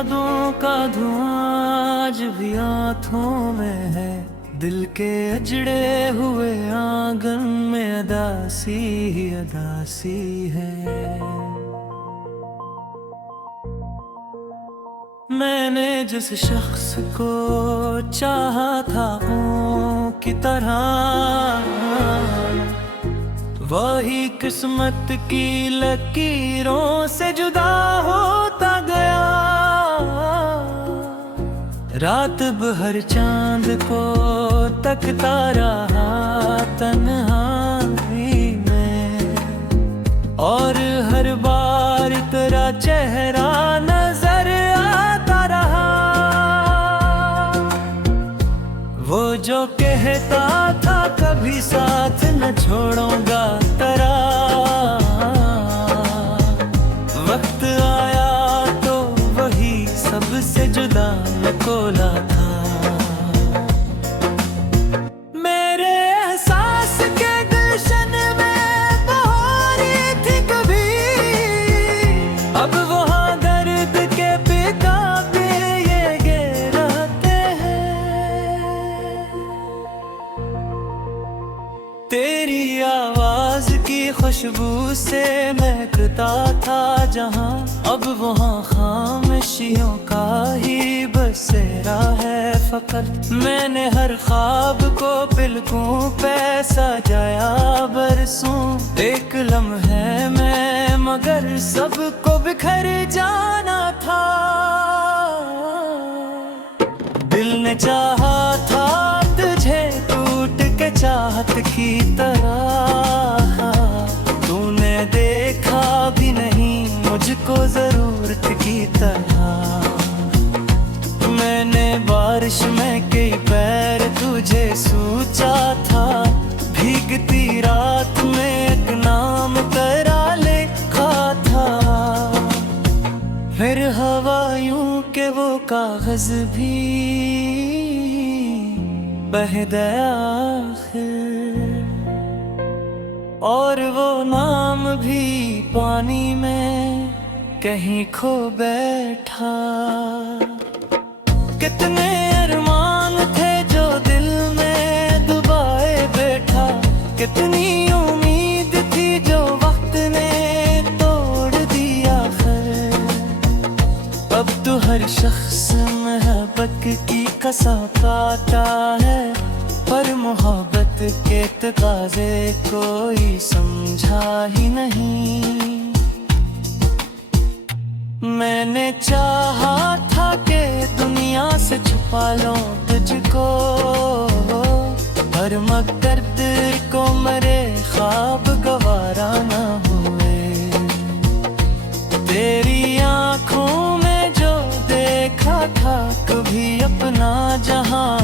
यादों का धुआं आज भी आँखों में है, दिल के अजड़े हुए आंगन में अदासी ही अदासी है। मैंने जिस शख्स को चाहा था ऊं की तरह, वही किस्मत की लकीरों से जुदा होता गया। रात भर चांद को तकता रहा तन्हाई में, और हर बार तेरा चेहरा नजर आता रहा। वो जो कहता था कभी साथ न छोड़ूंगा तेरा, वक्त आया तो वही सबसे जुदा निकोला था। मेरे एहसास के गुलशन में बहारी थी कभी, अब वहाँ दर्द के बेताबे ये गिराते हैं। तेरी आवाज की खुशबू से महकता था जहाँ, अब वहाँ खामोशियों का ही बसेरा है फकत। मैंने हर ख्वाब को पलकों पे सजाया बरसों, एक लम्हे में मगर सबको बिखर जाना था। दिल ने चाहा था तुझे टूट के चाहत की तरह, तूने देखा भी नहीं मुझको जरूरत की तरह। मैंने बारिश में कई पैर तुझे सूचा था, भीगती रात में एक नाम तेरा लिखा था। फिर हवायों के वो कागज भी बह गया आखिर, और वो नाम भी पानी में कहीं खो बैठा। कितने अरमान थे जो दिल में दुबाए बैठा, कितनी उम्मीद थी जो वक्त ने तोड़ दिया खैर। अब तो हर शख्स मोहब्बत की कसम खाता है, पर मोहब्बत के तकाज़े कोई समझा ही नहीं। मैंने चाहा था कि दुनिया से छुपा लूं तुझको, पर मगर दिल को मरे ख्वाब गवारा न हुए। तेरी आँखों में जो देखा था कभी अपना जहां,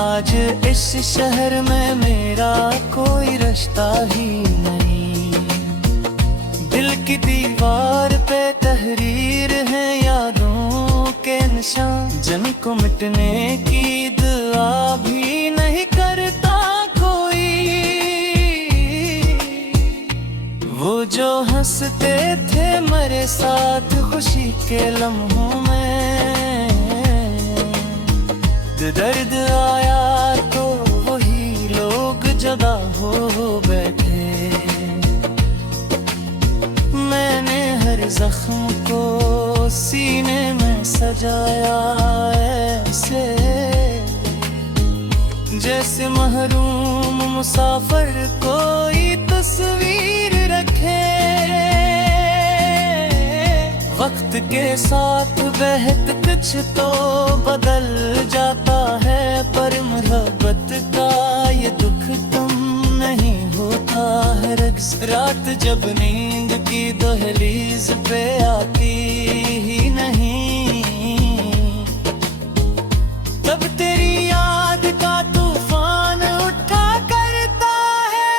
आज इस शहर में मेरा कोई रिश्ता ही नहीं। दिल की दीवार पे तहरीर है यादों के निशान, जिनको मिटने की दुआ भी नहीं करता कोई। वो जो हंसते थे मेरे साथ खुशी के लम्हों में, दर्द आया तो वही लोग जुदा हो बैठे। मैंने हर जख्म को सीने में सजाया ऐसे, जैसे महरूम मुसाफिर कोई तस्वीर रखे। वक्त के साथ बहत कुछ तो बदल जाता है, पर मोहब्बत का ये दुख तुम नहीं होता है रक्स। रात जब नींद की दहलीज पे आती ही नहीं, तब तेरी याद का तूफान उठा करता है।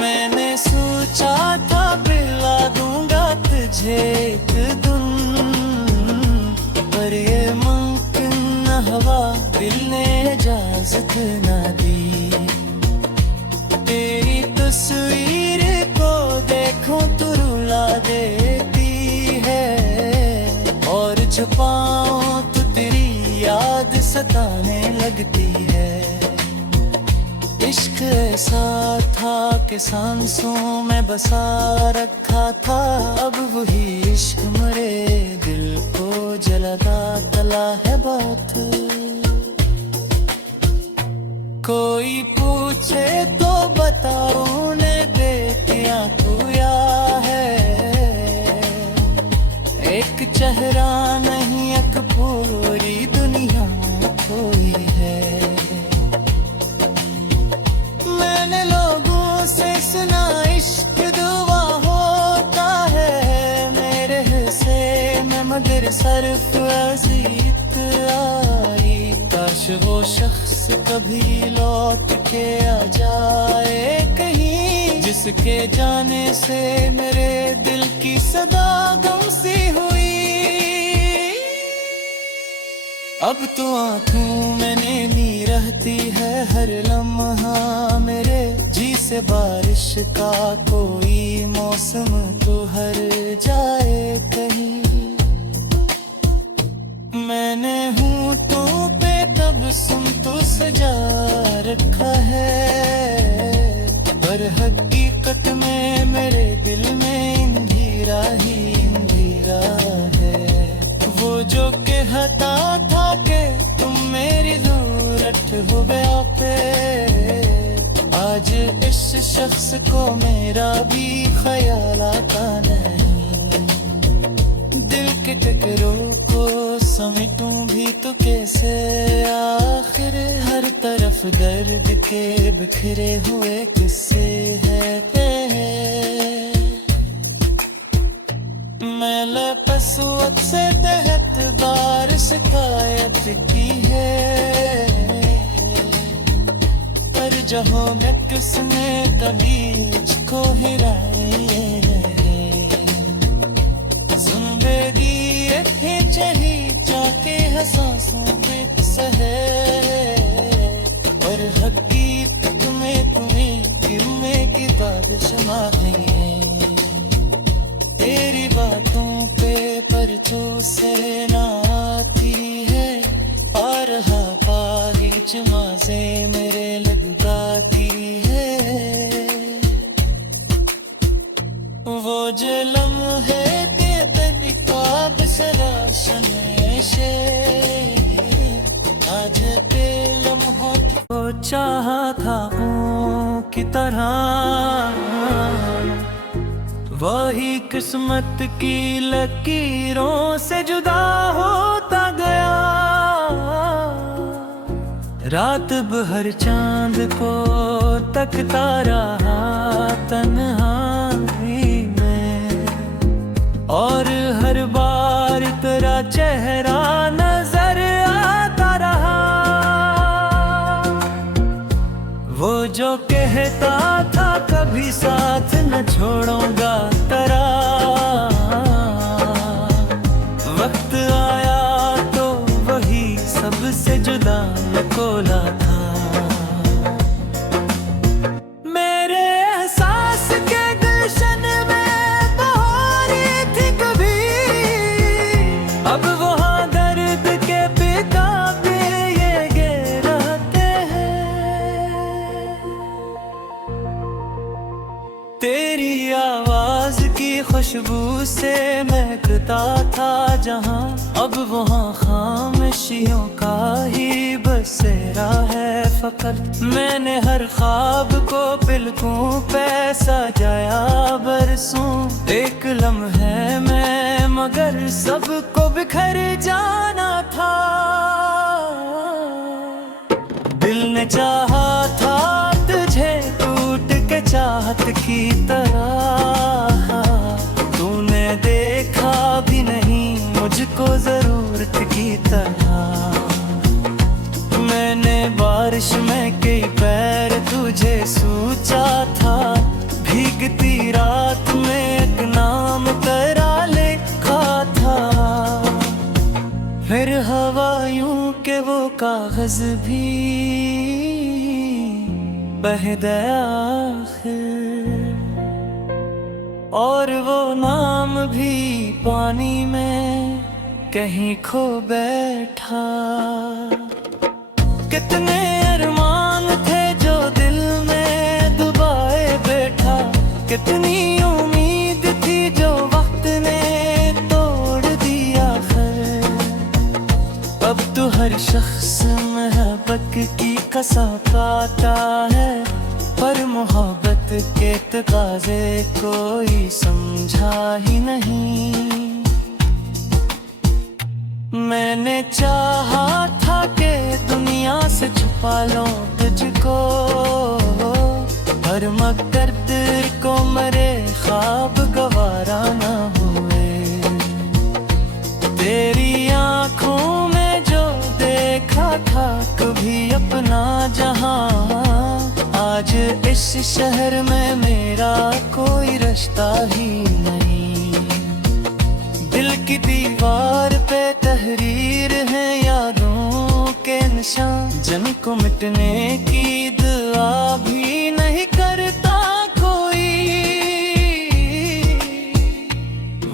मैंने सोचा था पिला दूंगा तुझे एक दिन, पर ये मुमकिन न हुआ, दिल ने इजाजत न दी। तेरी तस्वीर को देखूं तो रुला दे छुपाऊं तो तेरी याद सताने लगती है। इश्क ऐसा था कि सांसों में बसा रखा था, अब वही इश्क मरे दिल को जलाता तला है बात। कोई पूछे तो बताऊं ने बेटियां खोया है, एक चेहरा नहीं एक पूरी दुनिया खोई है। मैंने लोगों से सुना इश्क दुआ होता है, मेरे हिस्से में मगर सरफ अजीत आई। काश वो शख्स कभी लौट के आ जाए कहीं, जिसके जाने से मेरे दिल की सदा गम सी हुई। अब तो आँखों में नींद रहती है हर लम्हा मेरे, जी से बारिश का कोई मौसम तो हर जाए कहीं। मैंने होंठों पे तबस्सुम तो सजा रखा है, पर हकीकत में मेरे दिल में अंधेरा ही अंधेरा है। वो जो कहता था कि तुम मेरी ज़रूरत हो गया पे, आज इस शख्स को मेरा भी ख्याल आता नहीं। दिल के टकरों को समेटूं भी तो कैसे, आखिर हर तरफ दर्द के बिखरे हुए किस्से हैं। मैंने पसवत से तहत बार शिकायत की है, पर जहाँ में किसने कभी मुझको हिराए। चही जाके हसासों में सहे, और हकीकत में तुम्हें की बात क्षमा नहीं है। तेरी बातों पे परतों से ना आती है, और रहा पाही जमाजे मेरे लगवाती है। वो जो लम्हे आज के लम्हों को चाहा था की तरह, वही किस्मत की लकीरों से जुदा होता गया। रात भर चांद को तकता रहा तन्हाई में, और हर बार तेरा चेहरा नजर आता रहा। वो जो कहता था कभी साथ न छोड़ूंगा तेरा, वक्त आया तो वही सबसे जुदा निकोला था। अब वहाँ दर्द के पिता पे ये गिराते हैं। तेरी आवाज की खुशबू से महकता था जहाँ, अब वहाँ खामोशियों का ही बसेरा है फकत। मैंने हर ख्वाब को पलकों पे सजाया बरसों, एक लम्हे में मगर सबको बिखर जाना था। दिल ने चाहा था तुझे टूट के चाहत की तरह, तूने देखा भी नहीं मुझको जरूरत की तरह। मैंने बारिश में कई पैर तुझे सूचा था, भीगती रात में एक नाम तेरा लिखा था। फिर हवायों के वो कागज भी बह गया आखिर, और वो नाम भी पानी में कहीं खो बैठा। कितने अरमान थे जो दिल में दबाए बैठा, कितनी उम्मीद थी जो वक्त ने तोड़ दिया खैर। अब तो हर शख्स मोहब्बत की कसम खाता है, पर मोहब्बत के तकाज़े कोई समझा ही नहीं। मैंने चाहा था कि दुनिया से छुपा लूं तुझको, पर मगर दिल को मरे ख्वाब गवारा न हुए। तेरी आंखों में जो देखा था कभी अपना जहां, आज इस शहर में मेरा कोई रास्ता ही नहीं। दिल की दीवार पे तहरीर है यादों के निशान, जिनको मिटने की दुआ भी नहीं करता कोई।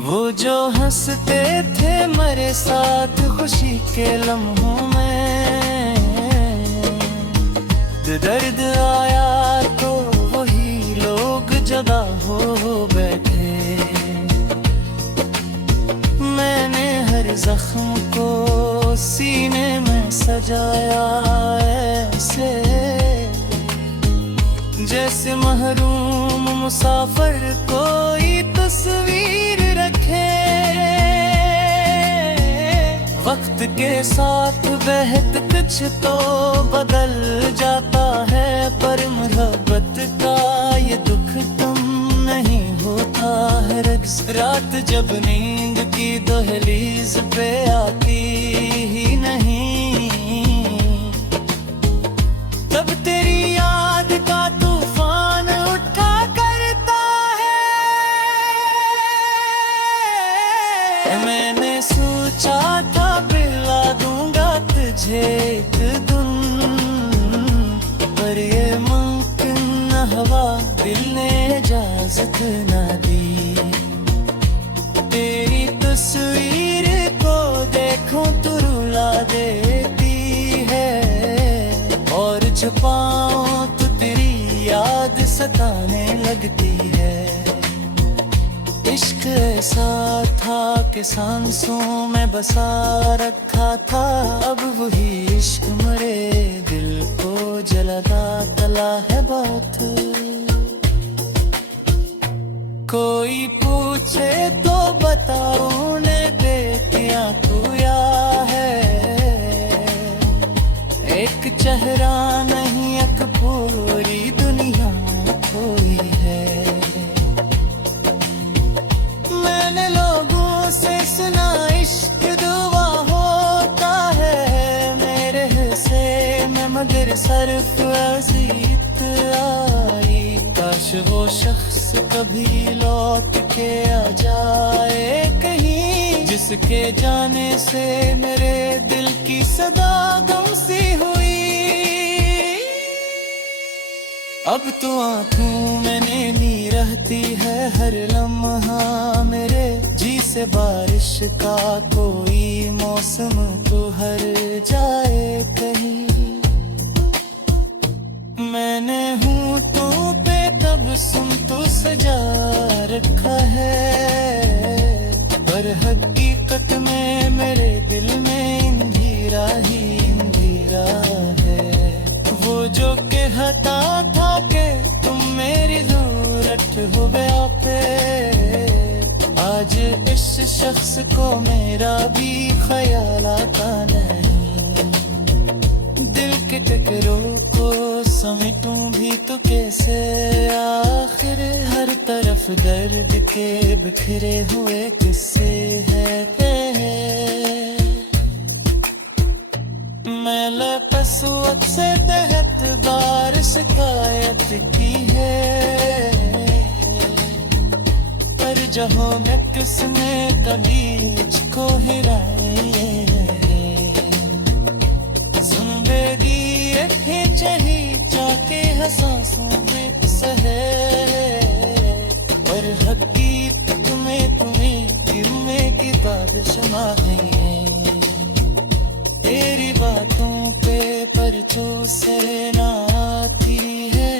वो जो हंसते थे मेरे साथ खुशी के लम्हों में, दर्द आया तो वही लोग जुदा हो बैठे। मैंने हर जख्म को सीने में सजाया ऐसे, जैसे महरूम मुसाफिर कोई तस्वीर रखे। वक्त के साथ बहत कुछ तो बदल जाता है, पर मोहब्बत का ये दुख तुम नहीं होता है। रात जब नींद की दहलीज पे आती ही नहीं, तब तेरी याद का तूफान उठा करता है। मैंने सोचा था पिला दूंगा तुझे एक दिन, पर ये मुमकिन न हुआ, दिल ने इजाजत न दी। तेरी तस्वीर को देखूं तो रुला देती है, और छुपाऊं तो तेरी याद सताने लगती है। इश्क ऐसा था कि सांसों में बसा रखा था, अब वही इश्क मरे दिल को जलाता तला है बात। कोई पूछे तो बताऊं ने बेटियां तू या है, एक चेहरा नहीं एक पूरी दुनिया कोई है। मैंने लोगों से सुना इश्क दुआ होता है, मेरे हिस्से में मगर सरफ अजीत आई। काश वो शख्स कभी लौट के आ जाए कहीं, जिसके जाने से मेरे दिल की सदा गम सी हुई। अब तो आंखों में नैनी रहती है हर लम्हा मेरे, जी से बारिश का कोई मौसम तो हर जाए कहीं। मैंने हूँ तो पे तब सुन तो सजा रखा है, पर हकीकत में मेरे दिल में अंधेरा ही अंधेरा है। वो जो कहता था कि तुम मेरी जरूरत हो गया पे, आज इस शख्स को मेरा भी ख्याल आता नहीं। दिल के टकरों को समेटूं भी तो कैसे, आखिर हर तरफ दर्द के बिखरे हुए किस्से हैं। मैं लपसवत से तहत बार शिकायत की है, पर जहाँ में किसने कभी मुझको हिराए। चाके हंसासों में सहे, पर हकीकत में तुम्हें की बात शमा है। बातों पे पर जो सर ना आती है,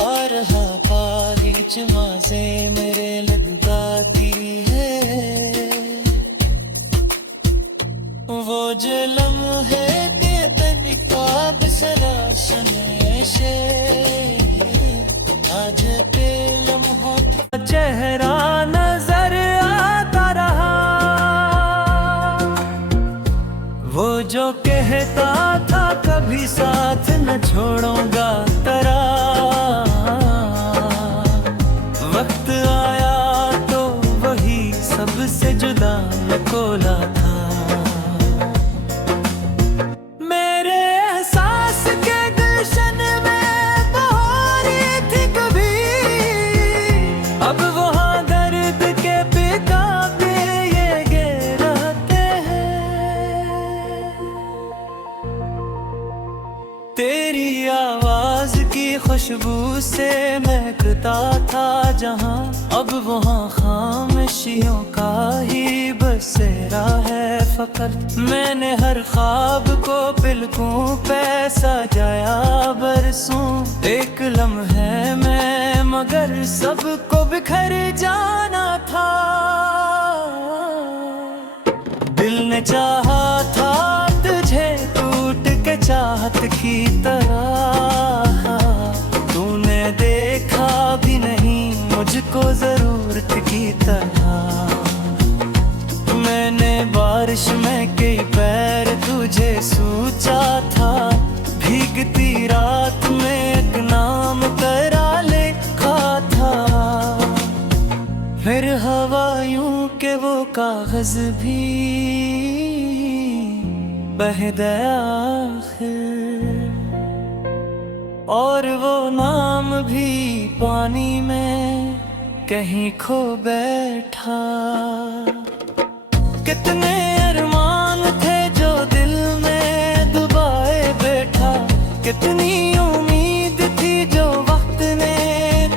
आ रहा पारीच माजे मेरे लग गाती है। वो जो लम्हे के तनिका बिसरा शनेशे, आज पे लम्हों का चेहरा नजर आता रहा। वो जो कहता था कभी साथ न छोड़ूंगा तेरा, वक्त आया तो वही सबसे जुदा निकोला था। मेरे एहसास के गुलशन में बहारी थी कभी, अब वहाँ दर्द के पिता पे ये गिरते हैं। तेरी आवाज की खुशबू से महकता था जहाँ, अब वहाँ खामोशियों का ही बसेरा है फकत। मैंने हर ख्वाब को पलकों पे सजाया बरसों, एक लम्हे में मगर सबको बिखर जाना था। दिल ने चाहा था तुझे टूट के चाहत की तरह, तूने देखा भी नहीं मुझको जरूरत की तरह। मैंने बारिश में कई पैर तुझे सूचा था, भीगती रात में एक नाम तेरा लिखा था। फिर हवायों के वो कागज भी बह गया आखिर, और वो नाम भी पानी में कहीं खो बैठा। कितने अरमान थे जो दिल में दुबाए बैठा, कितनी उम्मीद थी जो वक्त ने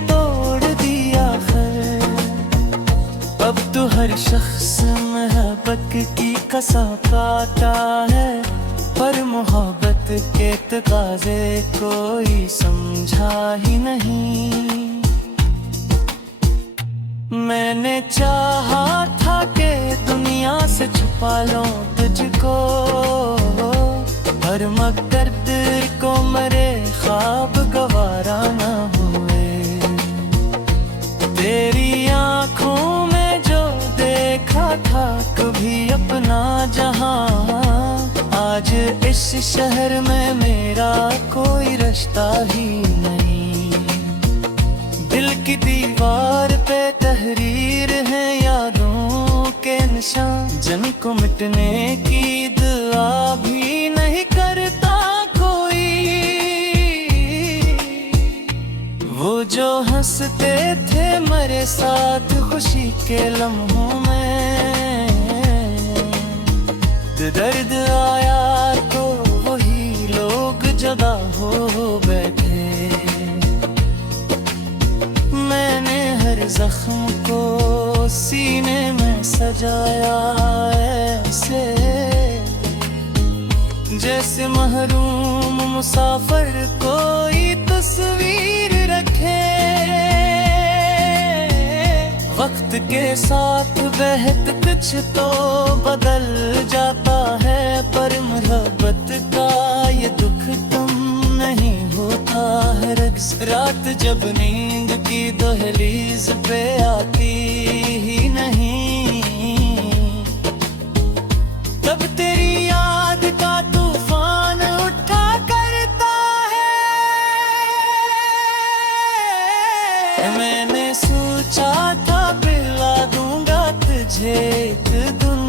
तोड़ दिया खैर। अब तो हर शख्स मोहब्बत की कसम पाता है, पर मोहब्बत के तकाज़े कोई समझा ही नहीं। मैंने चाहा था कि दुनिया से छुपा लूं तुझको, पर मगर दिल को मरे ख्वाब गवारा न हुए। तेरी आंखों में जो देखा था कभी अपना जहां, आज इस शहर में मेरा कोई रिश्ता ही नहीं। दिल की दीवार पे तहरीर है यादों के निशान, जिनको मिटने की दुआ भी नहीं करता कोई। वो जो हंसते थे मेरे साथ खुशी के लम्हों में, दर्द आया तो वही लोग जुदा हो बैठे। मैंने हर जख्म को सीने में सजाया ऐसे, जैसे महरूम मुसाफिर कोई तस्वीर रखे। वक्त के साथ बहत कुछ तो बदल जाता है, पर मोहब्बत का ये दुख तुम नहीं होता है। रात जब नींद की दहलीज पे आती ही नहीं, तब तेरी याद का तूफान उठा करता है। मैंने सोचा था पिला दूंगा तुझे एक दिन,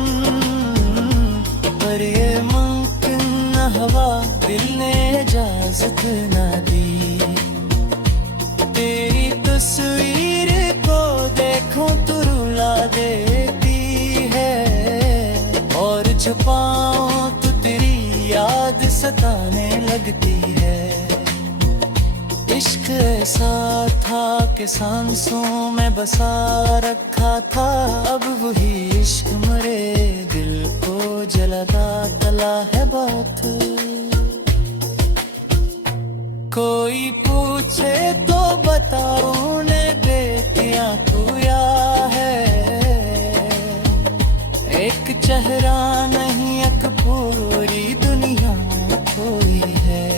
पर ये मुमकिन न हुआ, दिल ने इजाजत न दी। तेरी तस्वीर को देखूं तो रुला देती है, और छुपाऊं तो तेरी याद सताने लगती है। इश्क ऐसा था कि सांसों में बसा रखा था, अब वही इश्क मरे दिल को मुझे लगा तला है बात। कोई पूछे तो बताऊं ने बेटियां तू या है, एक चेहरा नहीं एक पूरी दुनिया में कोई है।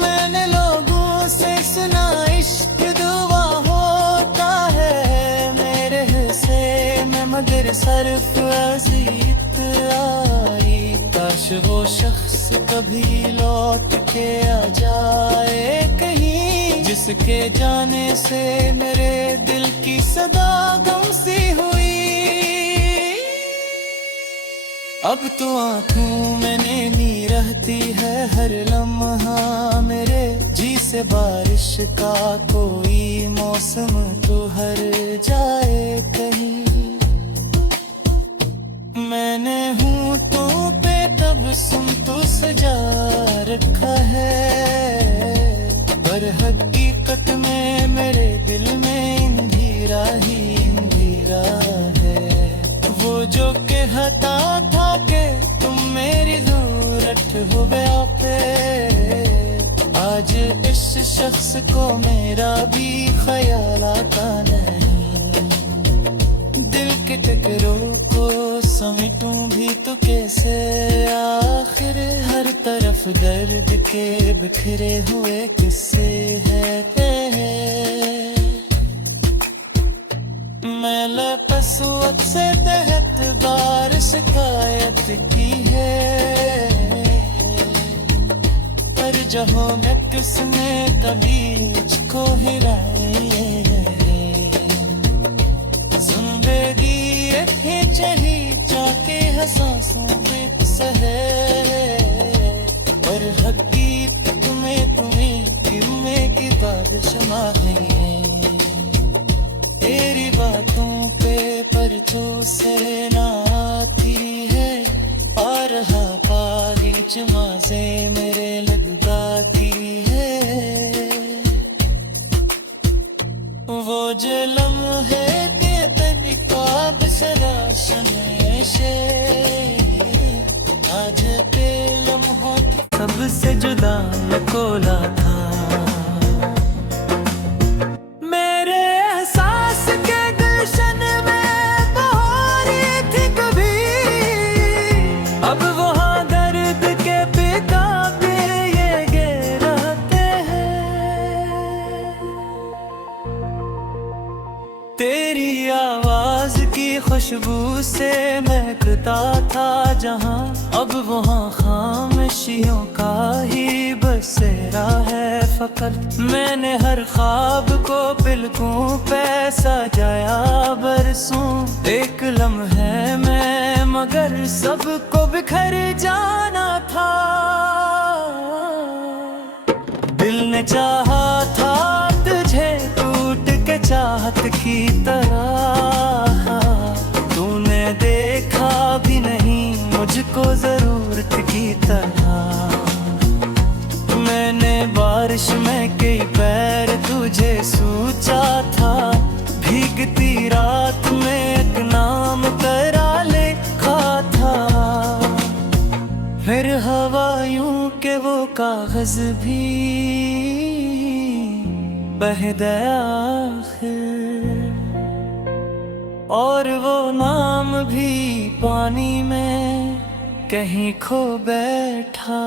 मैंने लोगों से सुना इश्क दुआ होता है, मेरे हिस्से में मगर सरफ अजीत आई। काश वो शख्स कभी लौट के आ जाए कहीं, जिसके जाने से मेरे दिल की सदा गम सी हुई। अब तो आँखों में नैनी रहती है हर लम्हा मेरे, जी से बारिश का कोई मौसम तो हर जाए कहीं। मैंने हूँ तो पे तब सुन तो सजा रखा है, पर हकीकत में मेरे दिल में अंधेरा ही अंधेरा है। वो जो कहता था कि तुम मेरी जरूरत हो गया पे, आज इस शख्स को मेरा भी ख्याल आता नहीं। दिल के टकरों को समेटूं भी तो कैसे, आखिर हर तरफ दर्द के बिखरे हुए किस्से हैं। मैंने कसूरत से तहत बार शिकायत की है, पर जहाँ में किसने कभी मुझको हिलाए। सुन बेगी ये चही जाके हंसासों में सहे, पर हकीकत में तुम्हें की बात क्षमा नहीं है। तेरी बातों पे पर तो सहना आती है, और रहा पारी जमाजे मेरे लग गाती है। वो जो लम्हे के तनिकाब सराशने से, आज पे लम्हों सबसे जुदा कोला था। तेरी आवाज की खुशबू से महकता था जहां, अब वहाँ खामोशियों का ही बसेरा है फकत। मैंने हर ख्वाब को पलकों पे सजाया बरसों, एक लम्हे में मगर सबको बिखर जाना था। दिल ने चाहा था तुझे टूट के चाहत की तरह, तूने देखा भी नहीं मुझको जरूरत की तरह। मैंने बारिश में कई पैर तुझे सूचा था, भीगती रात में एक नाम तेरा लिखा था। फिर हवायों के वो कागज भी बह गया आखिर, और वो नाम भी पानी में कहीं खो बैठा।